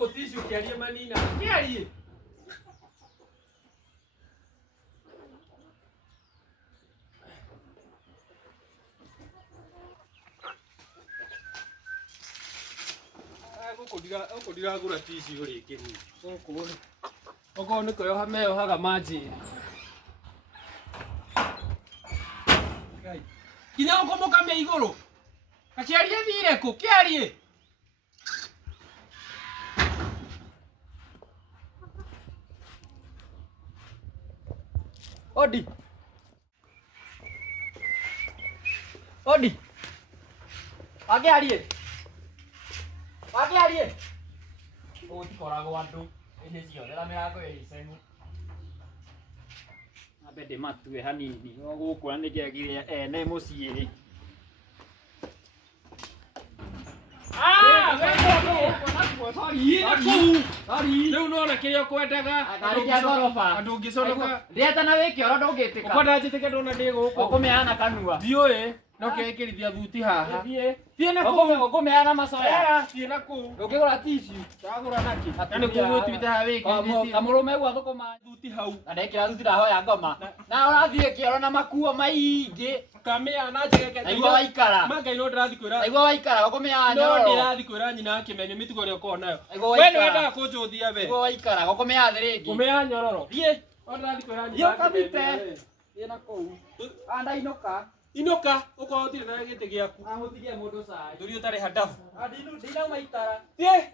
guticio Kiarie manina. Kiarie. Ukudira gura tici uri kini. Ukuri. Oko niko yo hameo haga maji. Gai. Kina uko mokamia iguru. Kiarie thire ku Kiarie. Odi. Odi. Kiarie. Kiarie. O tikoragwo andu ine ciothe mirango icenu. Abende matue hanini. Gukura nikegire ene muciiri. Sorry. Leo no kiria kwendaga. Andu ngiconoka. Ndieta na wi Kioro ndungitika. Ukwenda njitike ndona ndi guku. Ukumeana kanua. Thioi. No kekirithia thuti haha. Thie na ku. Ukumeana macoya. Thie na ku. Ukigura tissue. Ndagura naki. Ni kugwitwite ha wiki. Kamurume gwa thukuma Thuti hau. Ndekira thuti ndahoya ngoma. Na urathie Kioro na makuo maingi. Kameana njegeke. Aigua waikara. Mangai no ndirathi kwira. Aigua waikara ukumeana no nyoro. Ndirathi kwira nyina Kimememia mitugo ria uko nayo. We no wendaga kunjuthia we. Aigua waikara ukumeana thiringi. Kumea nyororo. Thie. Ndirathi kwira nyina. Yo kamite. Thie na ku. Anda inoka. Inoka uko hotire na gite giaku. Ahutigie mundu sai. Nduri utari hadafu. Adinu ndina maitara. Thie.